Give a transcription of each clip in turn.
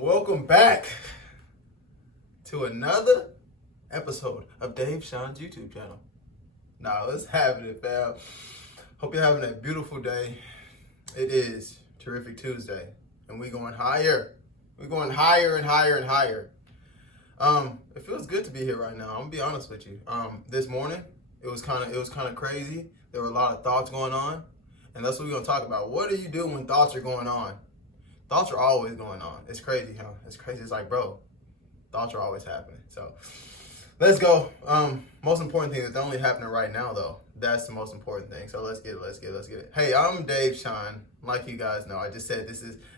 Welcome back to another episode of Dave Sean's YouTube channel. Now, let's have it, fam. Hope you're having a beautiful day. It is Terrific Tuesday, and we're going higher. We're going higher and higher and higher. It feels good to be here right now. I'm gonna be honest with you. This morning it was kind of crazy. There were a lot of thoughts going on, and that's what we're gonna talk about. What do you do when thoughts are going on? Thoughts are always going on. It's crazy, huh? It's crazy. It's like, bro, thoughts are always happening. So let's go. Most important thing is they're only happening right now, though. That's the most important thing. So let's get it. Hey, I'm Dave Sean. Like you guys know, I just said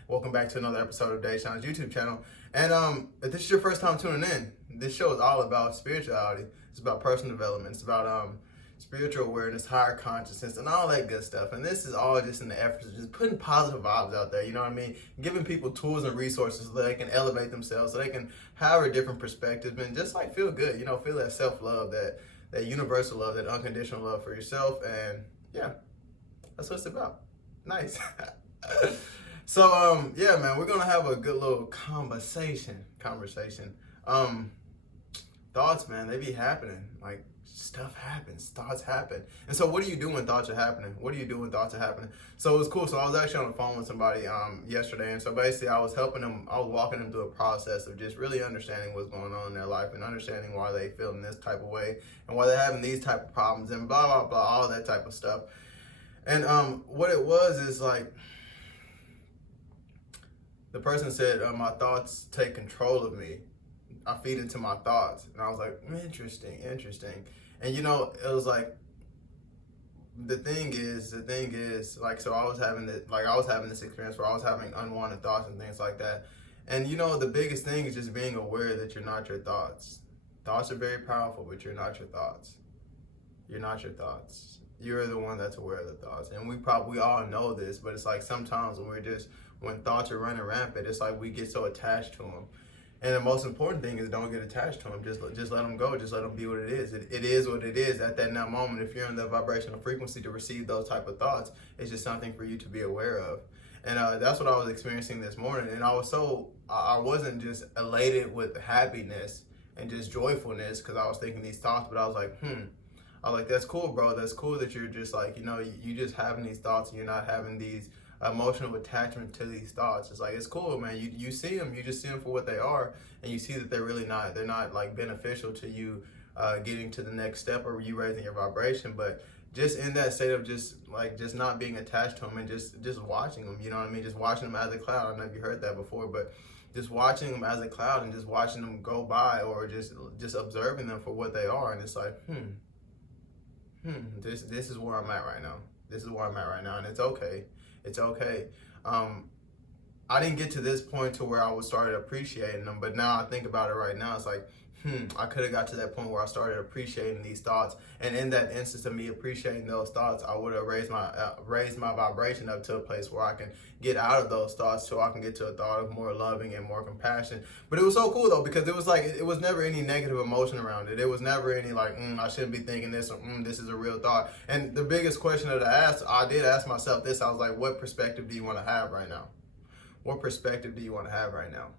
welcome back to another episode of Dave Sean's YouTube channel. And if this is your first time tuning in, this show is all about spirituality. It's about personal development. It's about spiritual awareness, higher consciousness, and all that good stuff. And this is all just in the efforts of just putting positive vibes out there, you know what I mean? Giving people tools and resources so they can elevate themselves, so they can have a different perspective and just like feel good, feel that self-love, that universal love, that unconditional love for yourself. And yeah, that's what it's about. Nice. So, yeah, man, we're going to have a good little conversation. Thoughts, man, they be happening. Like, stuff happens, thoughts happen. And so what do you do when thoughts are happening? So it was cool. So I was actually on the phone with somebody yesterday. And so basically I was walking them through a process of just really understanding what's going on in their life and understanding why they feel in this type of way and why they're having these type of problems and blah, blah, blah, all that type of stuff. And what it was is like, the person said, my thoughts take control of me. I feed into my thoughts. And I was like, interesting. And it was like, the thing is, like, so I was having this experience where I was having unwanted thoughts and things like that. And the biggest thing is just being aware that you're not your thoughts. Thoughts are very powerful, but you're not your thoughts. You're not your thoughts. You're the one that's aware of the thoughts. And we all know this, but it's like sometimes when thoughts are running rampant, it's like we get so attached to them. And the most important thing is don't get attached to them. Just let them go. Just let them be what it is. It is what it is at that moment. If you're in the vibrational frequency to receive those type of thoughts, it's just something for you to be aware of. And that's what I was experiencing this morning. And I wasn't just elated with happiness and just joyfulness because I was thinking these thoughts, but I was like, I was like, that's cool, bro. That's cool that you're just like, you just having these thoughts and you're not having these emotional attachment to these thoughts. It's like, it's cool, man. You see them, you just see them for what they are, and you see that they're not like beneficial to you getting to the next step or you raising your vibration. But just in that state of just not being attached to them and just watching them, you know what I mean? Just watching them as a cloud. I don't know if you heard that before, but just watching them as a cloud and just watching them go by, or just observing them for what they are. And it's like, this is where I'm at right now. And it's okay. It's okay. I didn't get to this point to where I was started appreciating them, but now I think about it right now, it's like, I could have got to that point where I started appreciating these thoughts. And in that instance of me appreciating those thoughts, I would have raised my vibration up to a place where I can get out of those thoughts so I can get to a thought of more loving and more compassion. But it was so cool though, because it was like, it was never any negative emotion around it. It was never any like, I shouldn't be thinking this, or this is a real thought. And the biggest question that I did ask myself this, I was like, what perspective do you want to have right now? What perspective do you want to have right now?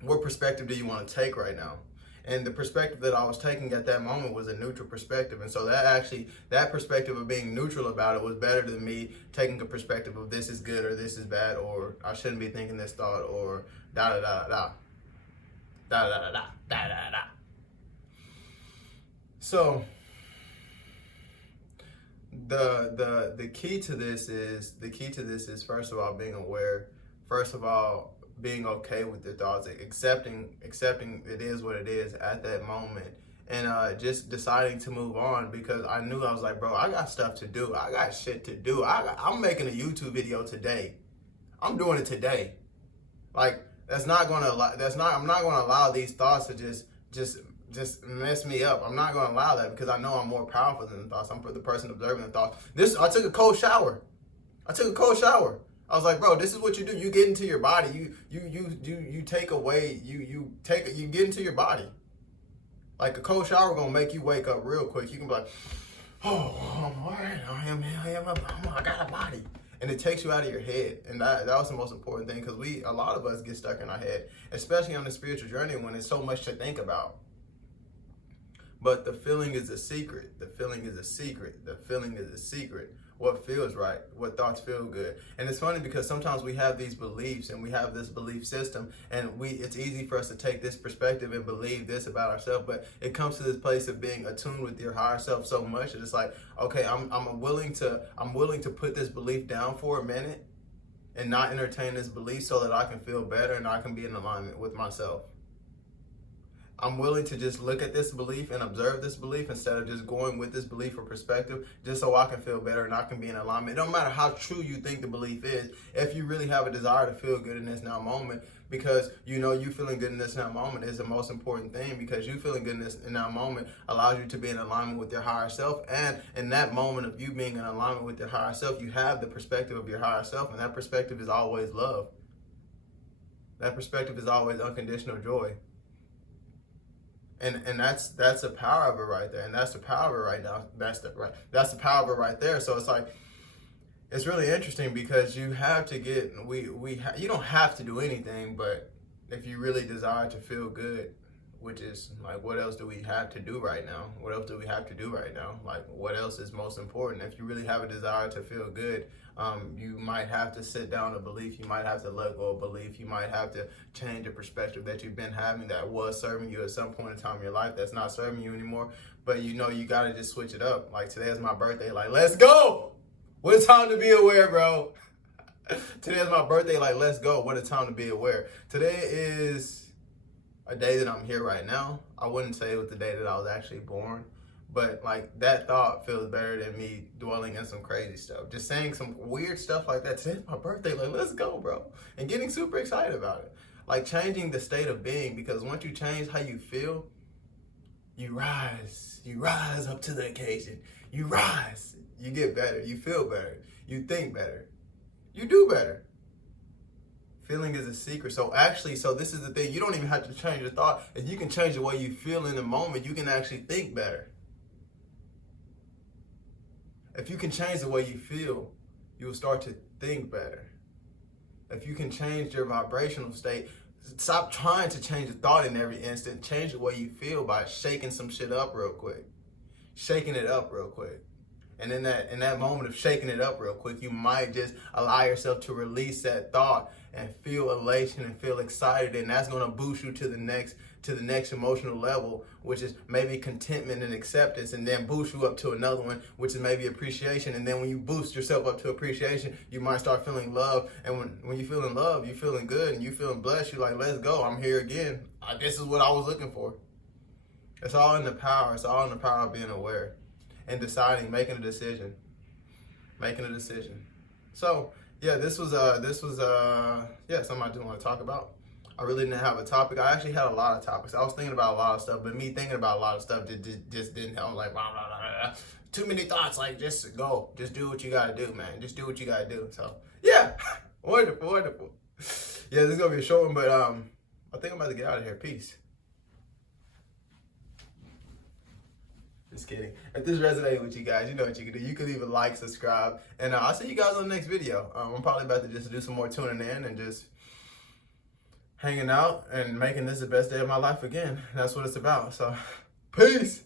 What perspective do you want to take right now? And the perspective that I was taking at that moment was a neutral perspective. And so that perspective of being neutral about it was better than me taking a perspective of this is good or this is bad, or I shouldn't be thinking this thought, or da da da da da da da da da da da. So the key to this is first of all being aware. First of all, being okay with your thoughts, accepting it is what it is at that moment, and just deciding to move on, because I was like, bro, I got stuff to do. I got shit to do. I'm making a YouTube video today. I'm doing it today. Like, I'm not going to allow these thoughts to just mess me up. I'm not going to allow that, because I know I'm more powerful than the thoughts. I'm the person observing the thoughts. I took a cold shower. I was like, bro, this is what you do. You get into your body. You take away. You get into your body. Like, a cold shower gonna make you wake up real quick. You can be like, oh, I'm all right. I got a body. And it takes you out of your head. And that was the most important thing, because a lot of us get stuck in our head, especially on the spiritual journey when there's so much to think about. But the feeling is a secret. The feeling is a secret. The feeling is a secret. What feels right, what thoughts feel good. And it's funny because sometimes we have these beliefs and we have this belief system, and it's easy for us to take this perspective and believe this about ourselves, but it comes to this place of being attuned with your higher self so much that it's like, okay, I'm willing to put this belief down for a minute and not entertain this belief so that I can feel better and I can be in alignment with myself. I'm willing to just look at this belief and observe this belief instead of just going with this belief or perspective, just so I can feel better and I can be in alignment. It don't matter how true you think the belief is, if you really have a desire to feel good in this now moment, because you feeling good in this now moment is the most important thing, because you feeling good in that moment allows you to be in alignment with your higher self. And in that moment of you being in alignment with your higher self, you have the perspective of your higher self, and that perspective is always love. That perspective is always unconditional joy. And that's the power of it right there. And that's the power of it right now. That's the power of it right there. So it's like, it's really interesting because you have to get, you don't have to do anything, but if you really desire to feel good, which is like, what else do we have to do right now? What else do we have to do right now? Like, what else is most important? If you really have a desire to feel good, you might have to sit down a belief. You might have to let go of belief. You might have to change a perspective that you've been having that was serving you at some point in time in your life that's not serving you anymore. But you got to just switch it up. Like, today is my birthday. Like, let's go. What a time to be aware, bro. Today is my birthday. Like, let's go. What a time to be aware. Today is a day that I'm here right now. I wouldn't say it was the day that I was actually born, but like, that thought feels better than me dwelling in some crazy stuff. Just saying some weird stuff like that. Today's my birthday, like, let's go, bro. And getting super excited about it. Like, changing the state of being, because once you change how you feel, you rise. You rise up to the occasion. You rise. You get better. You feel better. You think better. You do better. Feeling is a secret. So this is the thing. You don't even have to change your thought. If you can change the way you feel in the moment, you can actually think better. If you can change the way you feel, you will start to think better. If you can change your vibrational state, stop trying to change the thought in every instant. Change the way you feel by shaking some shit up real quick. Shaking it up real quick. And in that moment of shaking it up real quick, you might just allow yourself to release that thought and feel elation and feel excited, and that's going to boost you to the next emotional level, which is maybe contentment and acceptance, and then boost you up to another one, which is maybe appreciation. And then when you boost yourself up to appreciation, you might start feeling love. And when you feel in love, you're feeling good and you feeling blessed. You're like, let's go. I'm here again. This is what I was looking for. It's all in the power. It's all in the power of being aware and deciding, making a decision. So yeah, this was something I do want to talk about. I really didn't have a topic. I actually had a lot of topics. I was thinking about a lot of stuff, but me thinking about a lot of stuff just didn't help. Like, blah, blah, blah, blah. Too many thoughts. Like, just go. Just do what you got to do, man. Just do what you got to do. So yeah, wonderful. Yeah, this is going to be a short one, but I think I'm about to get out of here. Peace. Just kidding. If this resonated with you guys, you know what you can do. You can leave a like, subscribe, and I'll see you guys on the next video. I'm probably about to just do some more tuning in and just hanging out and making this the best day of my life again. That's what it's about. So, peace.